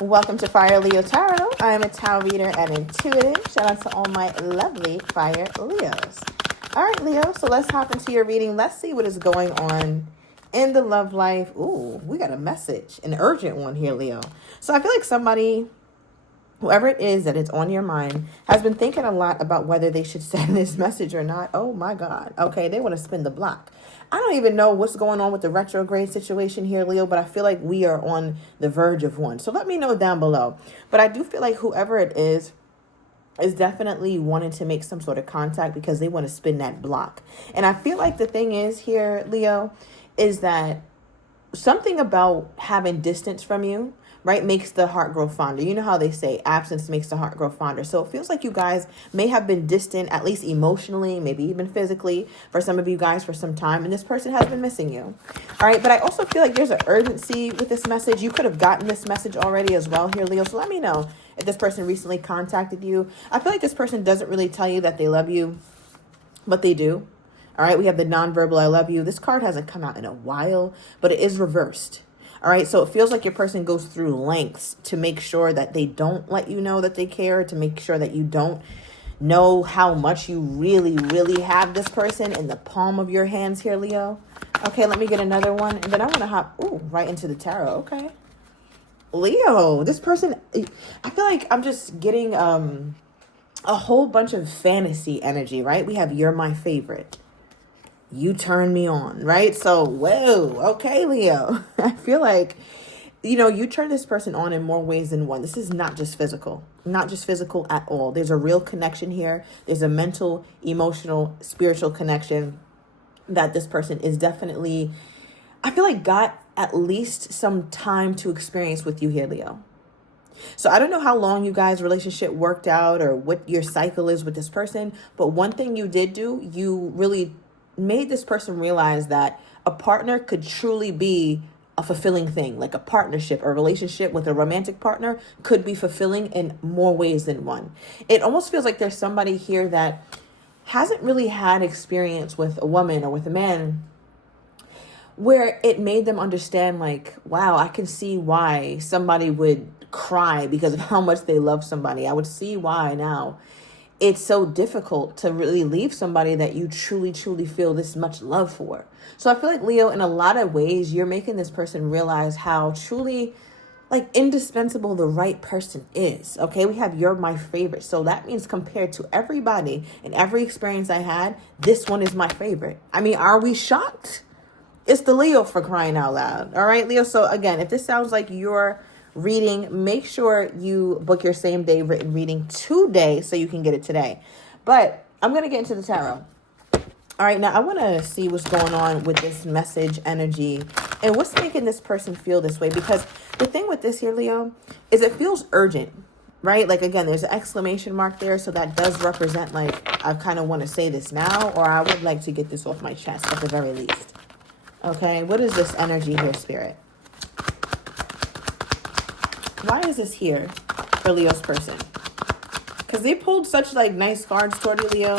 Welcome to Fire Leo Tarot. I am a tarot reader and intuitive. Shout out to all my lovely Fire Leos. All right, Leo, so let's hop into your reading. Let's see what is going on in the love life. Ooh, we got a message, an urgent one here, Leo. So I feel like somebody, whoever it is that is on your mind, has been thinking a lot about whether they should send this message or not. Oh my God. Okay, they want to spin the block. I don't even know what's going on with the retrograde situation here, Leo, but I feel like we are on the verge of one. So let me know down below. But I do feel like whoever it is definitely wanting to make some sort of contact because they want to spin that block. And I feel like the thing is here, Leo, is that something about having distance from you, right, makes the heart grow fonder. You know how they say absence makes the heart grow fonder. So it feels like you guys may have been distant, at least emotionally, maybe even physically, for some of you guys for some time. And this person has been missing you. All right. But I also feel like there's an urgency with this message. You could have gotten this message already as well here, Leo. So let me know if this person recently contacted you. I feel like this person doesn't really tell you that they love you, but they do. All right. We have the nonverbal I love you. This card hasn't come out in a while, but it is reversed. All right, so it feels like your person goes through lengths to make sure that they don't let you know that they care, to make sure that you don't know how much you really, really have this person in the palm of your hands here, Leo. Okay, let me get another one. And then I want to hop right into the tarot. Okay. Leo, this person, I feel like I'm just getting a whole bunch of fantasy energy, right? We have you're my favorite. You turn me on, right? So, whoa, okay, Leo. I feel like, you turn this person on in more ways than one. This is not just physical at all. There's a real connection here. There's a mental, emotional, spiritual connection that this person is definitely, I feel like, got at least some time to experience with you here, Leo. So I don't know how long you guys' relationship worked out or what your cycle is with this person, but one thing you did do, you really made this person realize that a partner could truly be a fulfilling thing. Like a partnership, a relationship with a romantic partner could be fulfilling in more ways than one. It almost feels like there's somebody here that hasn't really had experience with a woman or with a man where it made them understand, like, wow, I can see why somebody would cry because of how much they love somebody. I would see why now it's so difficult to really leave somebody that you truly, truly feel this much love for. So I feel like, Leo, in a lot of ways, you're making this person realize how truly, like, indispensable the right person is. Okay, we have you're my favorite. So that means compared to everybody and every experience I had, this one is my favorite. I mean, are we shocked? It's the Leo, for crying out loud. All right, Leo. So again, if this sounds like your reading, make sure you book your same day written reading today so you can get it today. But I'm going to get into the tarot. All right, now I want to see what's going on with this message energy and what's making this person feel this way. Because the thing with this here, Leo, is it feels urgent, right? Like, again, there's an exclamation mark there. So that does represent, like, I kind of want to say this now, or I would like to get this off my chest at the very least. Okay, what is this energy here, Spirit? Why is this here for Leo's person? Because they pulled such, like, nice cards toward you, Leo.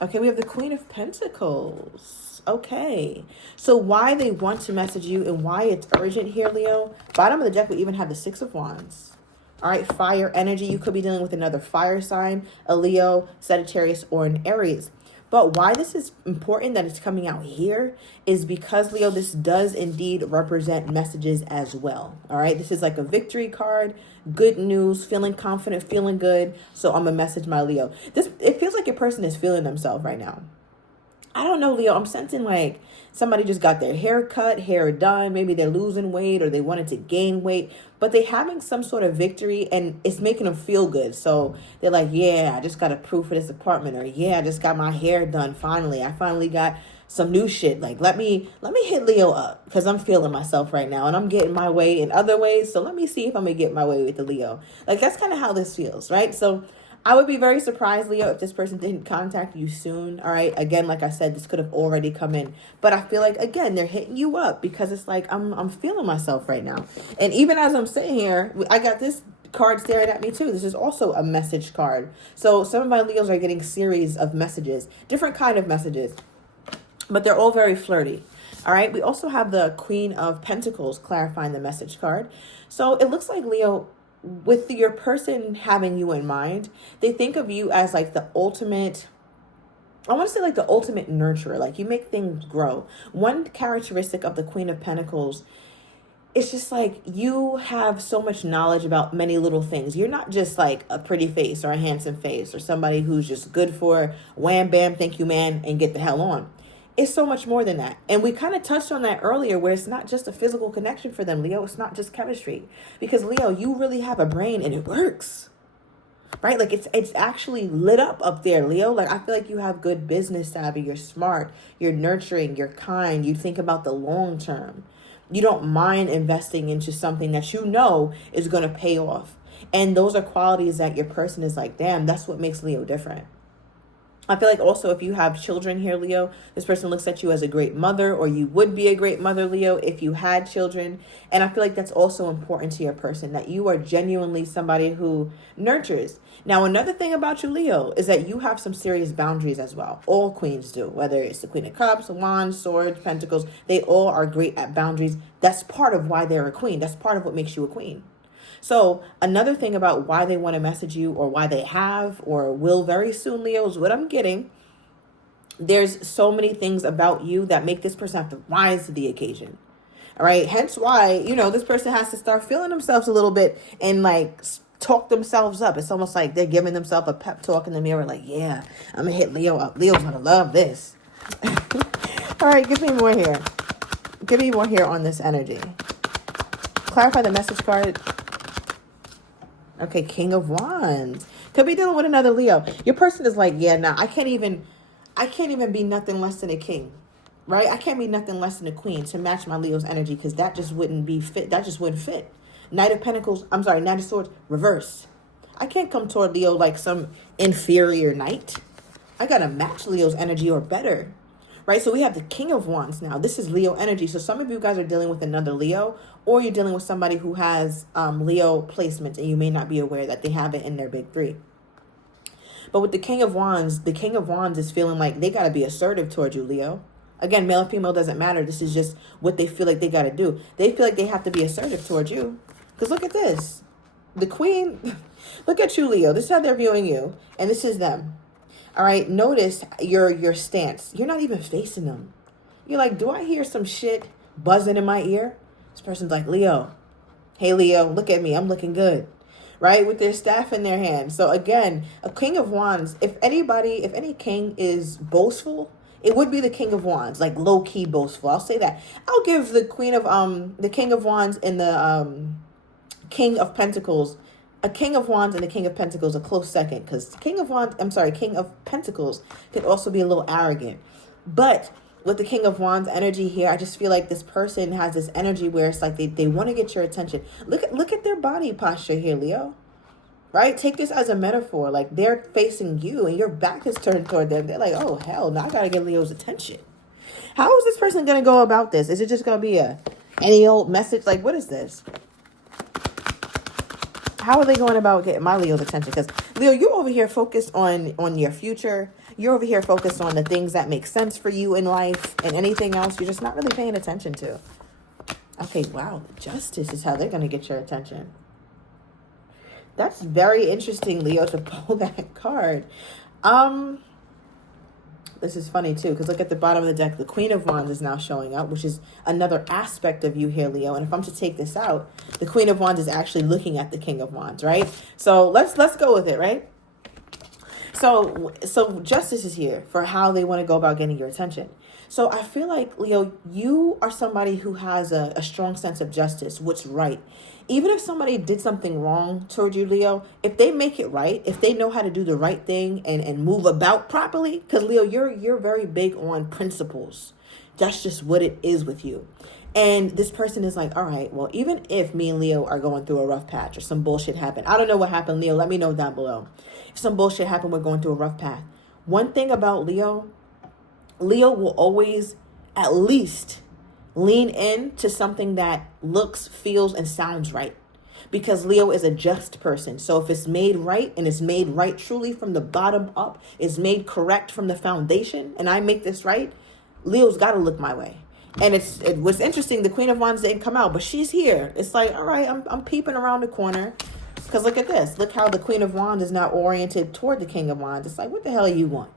Okay, we have the Queen of Pentacles. Okay. So why they want to message you and why it's urgent here, Leo. Bottom of the deck, we even have the Six of Wands. All right, fire energy. You could be dealing with another fire sign, a Leo, Sagittarius, or an Aries. But why this is important that it's coming out here is because, Leo, this does indeed represent messages as well. All right. This is like a victory card, good news, feeling confident, feeling good. So I'm going to message my Leo. It feels like your person is feeling themselves right now. I don't know, Leo. I'm sensing like somebody just got their hair cut, hair done. Maybe they're losing weight or they wanted to gain weight, but they're having some sort of victory and it's making them feel good. So they're like, yeah, I just got approved for this apartment, or yeah, I just got my hair done. Finally, I finally got some new shit. Like, let me hit Leo up because I'm feeling myself right now and I'm getting my way in other ways. So let me see if I'm going to get my way with the Leo. Like, that's kind of how this feels, right? So I would be very surprised, Leo, if this person didn't contact you soon. All right. Again, like I said, this could have already come in. But I feel like, again, they're hitting you up because it's like I'm feeling myself right now. And even as I'm sitting here, I got this card staring at me too. This is also a message card. So some of my Leos are getting series of messages, different kind of messages, but they're all very flirty. All right. We also have the Queen of Pentacles clarifying the message card. So it looks like, Leo, with your person having you in mind, they think of you as like the ultimate, I want to say like the ultimate nurturer. Like you make things grow. One characteristic of the Queen of Pentacles, it's just like you have so much knowledge about many little things. You're not just like a pretty face or a handsome face or somebody who's just good for wham, bam, thank you, man, and get the hell on. It's so much more than that. And we kind of touched on that earlier, where it's not just a physical connection for them, Leo. It's not just chemistry. Because, Leo, you really have a brain and it works. Right? Like it's actually lit up there, Leo. Like I feel like you have good business savvy. You're smart. You're nurturing. You're kind. You think about the long term. You don't mind investing into something that you know is going to pay off. And those are qualities that your person is like, damn, that's what makes Leo different. I feel like also if you have children here, Leo, this person looks at you as a great mother, or you would be a great mother, Leo, if you had children. And I feel like that's also important to your person, that you are genuinely somebody who nurtures. Now, another thing about you, Leo, is that you have some serious boundaries as well. All queens do, whether it's the Queen of Cups, Wands, Swords, Pentacles, they all are great at boundaries. That's part of why they're a queen. That's part of what makes you a queen. So another thing about why they want to message you, or why they have or will very soon, Leo, is what I'm getting. There's so many things about you that make this person have to rise to the occasion. All right. Hence why, this person has to start feeling themselves a little bit and like talk themselves up. It's almost like they're giving themselves a pep talk in the mirror. Like, yeah, I'm going to hit Leo up. Leo's going to love this. All right. Give me more here. Give me more here on this energy. Clarify the message card. Okay, King of Wands. Could be dealing with another Leo. Your person is like, yeah, nah, I can't even be nothing less than a king, right? I can't be nothing less than a queen to match my Leo's energy, because that just wouldn't be fit. That just wouldn't fit. Knight of Swords, reverse. I can't come toward Leo like some inferior knight. I got to match Leo's energy or better. Right, so we have the King of Wands now. This is Leo energy. So some of you guys are dealing with another Leo, or you're dealing with somebody who has Leo placements, and you may not be aware that they have it in their big three. But with the King of Wands is feeling like they got to be assertive towards you, Leo. Again, male or female doesn't matter. This is just what they feel like they got to do. They feel like they have to be assertive towards you. Because look at this. The Queen, look at you, Leo. This is how they're viewing you, and this is them. All right, notice your stance. You're not even facing them. You're like, do I hear some shit buzzing in my ear? This person's like, Leo, hey, Leo, look at me. I'm looking good, right? With their staff in their hand. So again, a King of Wands, if any king is boastful, it would be the King of Wands, like low-key boastful. I'll say that. I'll give the the King of Wands and the King of Pentacles, a King of Wands and a King of Pentacles, a close King of Pentacles could also be a little arrogant. But with the King of Wands energy here, I just feel like this person has this energy where it's like they want to get your attention. Look at their body posture here, Leo. Right? Take this as a metaphor. Like they're facing you and your back is turned toward them. They're like, oh, hell, now I got to get Leo's attention. How is this person going to go about this? Is it just going to be any old message? Like, what is this? How are they going about getting my Leo's attention? Because, Leo, you're over here focused on your future. You're over here focused on the things that make sense for you in life, and anything else you're just not really paying attention to. Okay, wow. The Justice is how they're going to get your attention. That's very interesting, Leo, to pull that card. This is funny, too, because look at the bottom of the deck. The Queen of Wands is now showing up, which is another aspect of you here, Leo. And if I'm to take this out, the Queen of Wands is actually looking at the King of Wands, right? So let's go with it, right? So Justice is here for how they want to go about getting your attention. So I feel like, Leo, you are somebody who has a strong sense of justice, what's right. Even if somebody did something wrong toward you, Leo, if they make it right, if they know how to do the right thing and move about properly, because, Leo, you're very big on principles. That's just what it is with you. And this person is like, all right, well, even if me and Leo are going through a rough patch or some bullshit happened, I don't know what happened, Leo, let me know down below. If some bullshit happened, we're going through a rough path. One thing about Leo will always at least lean in to something that looks, feels, and sounds right. Because Leo is a just person. So if it's made right, and it's made right truly from the bottom up, it's made correct from the foundation, and I make this right, Leo's got to look my way. And it was interesting. The Queen of Wands didn't come out, but she's here. It's like, all right, I'm peeping around the corner. Because look at this. Look how the Queen of Wands is now oriented toward the King of Wands. It's like, what the hell you want?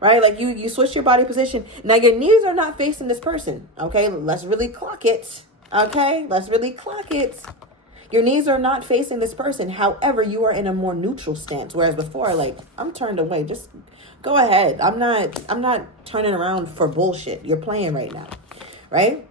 Right? Like you switch your body position. Now your knees are not facing this person. Okay, let's really clock it. Okay, let's really clock it. Your knees are not facing this person. However, you are in a more neutral stance. Whereas before, like, I'm turned away. Just go ahead. I'm not turning around for bullshit. You're playing right now. Right?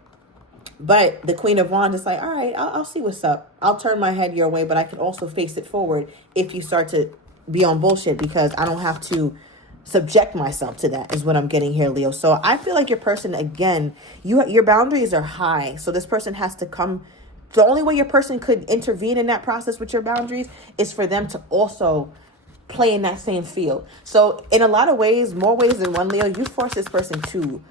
But the Queen of Wands is like, all right, I'll see what's up. I'll turn my head your way, but I can also face it forward if you start to be on bullshit, because I don't have to subject myself to that, is what I'm getting here, Leo. So I feel like your person, again, your boundaries are high. So this person has to come. The only way your person could intervene in that process with your boundaries is for them to also play in that same field. So in a lot of ways, more ways than one, Leo, you force this person to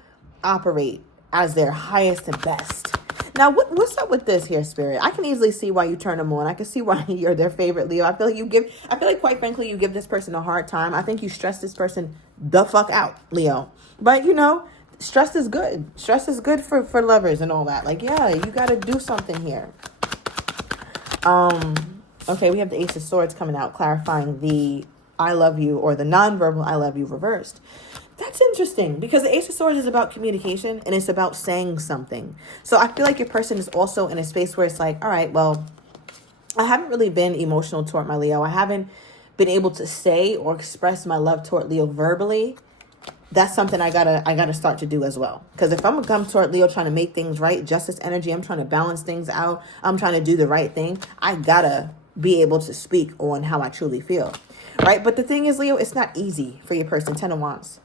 operate as their highest and best. Now, what's up with this here, Spirit? I can easily see why you turn them on. I can see why you're their favorite, Leo. I feel like quite frankly, you give this person a hard time. I think you stress this person the fuck out, Leo. But stress is good. Stress is good for lovers and all that. Like, yeah, you got to do something here. Okay, we have the Ace of Swords coming out, clarifying the I love you, or the nonverbal I love you reversed. That's interesting, because the Ace of Swords is about communication and it's about saying something. So I feel like your person is also in a space where it's like, all right, well, I haven't really been emotional toward my Leo. I haven't been able to say or express my love toward Leo verbally. That's something I gotta start to do as well. Because if I'm gonna come toward Leo trying to make things right, justice energy, I'm trying to balance things out, I'm trying to do the right thing, I gotta be able to speak on how I truly feel. Right? But the thing is, Leo, it's not easy for your person. 10 of Wands.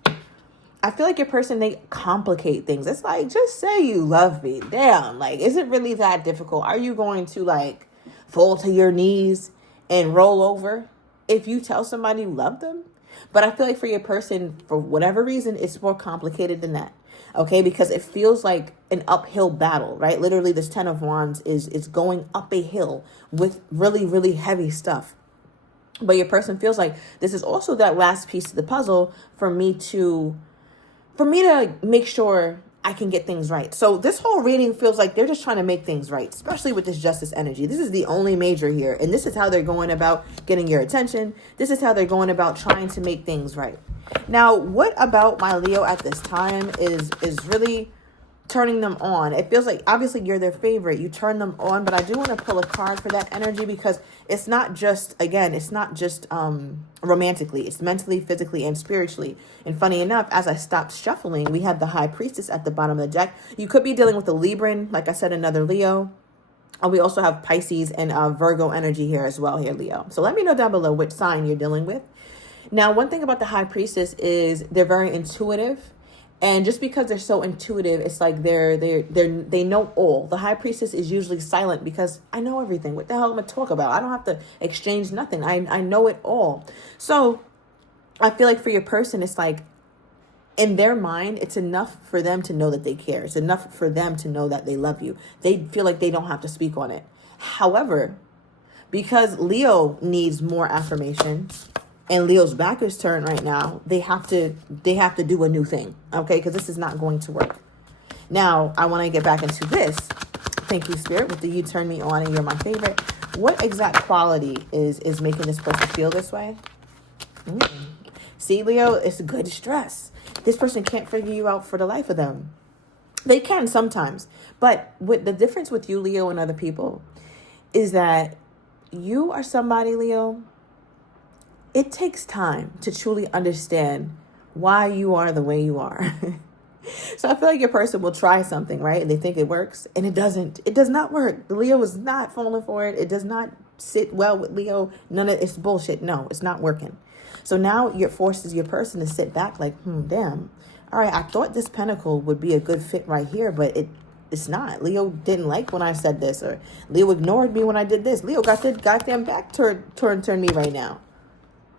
I feel like your person, they complicate things. It's like, just say you love me. Damn, like, is it really that difficult? Are you going to, like, fall to your knees and roll over if you tell somebody you love them? But I feel like for your person, for whatever reason, it's more complicated than that. Okay, because it feels like an uphill battle, right? Literally, this 10 of Wands is going up a hill with really, really heavy stuff. But your person feels like this is also that last piece of the puzzle for me to make sure I can get things right. So this whole reading feels like they're just trying to make things right, especially with this justice energy. This is the only major here. And this is how they're going about getting your attention. This is how they're going about trying to make things right. Now, what about my Leo at this time is really turning them on? It feels like, obviously, you're their favorite. You turn them on, but I do want to pull a card for that energy, because it's not just, again, it's not just romantically. It's mentally, physically, and spiritually. And funny enough, as I stopped shuffling, we have the High Priestess at the bottom of the deck. You could be dealing with a Libran, like I said, another Leo. We also have Pisces and Virgo energy here as well, here, Leo. So let me know down below which sign you're dealing with. Now, one thing about the High Priestess is they're very intuitive. And just because they're so intuitive, it's like they know all. The High Priestess is usually silent because I know everything. What the hell am I going to talk about? I don't have to exchange nothing. I know it all. So I feel like for your person, it's like in their mind, it's enough for them to know that they care. It's enough for them to know that they love you. They feel like they don't have to speak on it. However, because Leo needs more affirmation, and Leo's back is turned right now, they have to do a new thing, okay? Because this is not going to work. Now, I want to get back into this. Thank you, Spirit, with the you turn me on and you're my favorite. What exact quality is making this person feel this way? See, Leo, it's good stress. This person can't figure you out for the life of them. They can sometimes. But with the difference with you, Leo, and other people is that you are somebody, Leo, it takes time to truly understand why you are the way you are. So I feel like your person will try something, right? And they think it works, and it doesn't. It does not work. Leo is not falling for it. It does not sit well with Leo. None of it's bullshit. No, it's not working. So now it forces your person to sit back like, damn. All right, I thought this pentacle would be a good fit right here, but it's not. Leo didn't like when I said this, or Leo ignored me when I did this. Leo got the goddamn back turned me right now.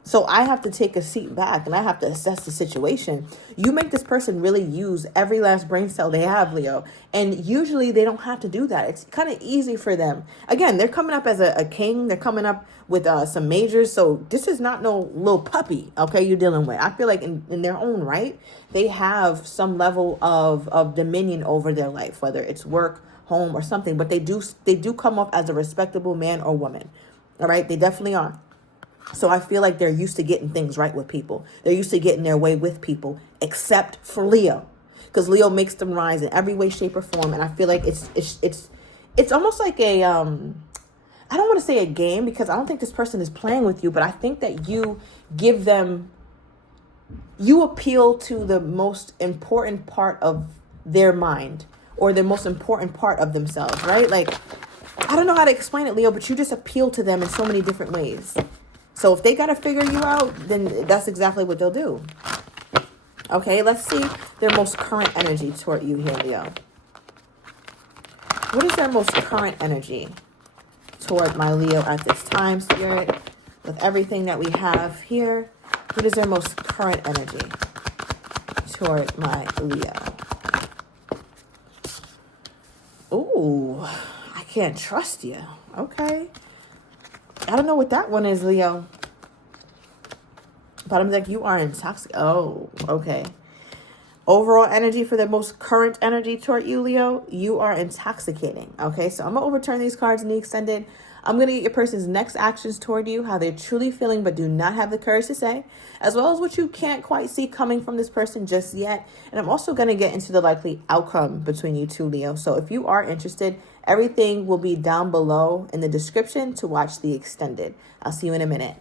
So I have to take a seat back and I have to assess the situation. You make this person really use every last brain cell they have, Leo. And usually they don't have to do that. It's kind of easy for them. Again, they're coming up as a king. They're coming up with some majors. So this is not no little puppy, okay, you're dealing with. I feel like in their own right, they have some level of dominion over their life, whether it's work, home, or something. But they do come off as a respectable man or woman. All right, they definitely are. So I feel like they're used to getting things right with people. They're used to getting their way with people, except for Leo, because Leo makes them rise in every way, shape, or form. And I feel like it's almost like a I don't want to say a game, because I don't think this person is playing with you, but I think that you appeal to the most important part of their mind, or the most important part of themselves, right? Like, I don't know how to explain it, Leo, but you just appeal to them in so many different ways. So if they got to figure you out, then that's exactly what they'll do. Okay, let's see their most current energy toward you here, Leo. What is their most current energy toward my Leo at this time, Spirit? With everything that we have here, what is their most current energy toward my Leo? Ooh, I can't trust you. Okay. I don't know what that one is, Leo. But I'm like, you are intoxicated. Oh, okay. Overall energy for the most current energy toward you, Leo, you are intoxicating. Okay, so I'm going to overturn these cards in the extended. I'm going to get your person's next actions toward you, how they're truly feeling but do not have the courage to say, as well as what you can't quite see coming from this person just yet. And I'm also going to get into the likely outcome between you two, Leo. So if you are interested, everything will be down below in the description to watch the extended. I'll see you in a minute.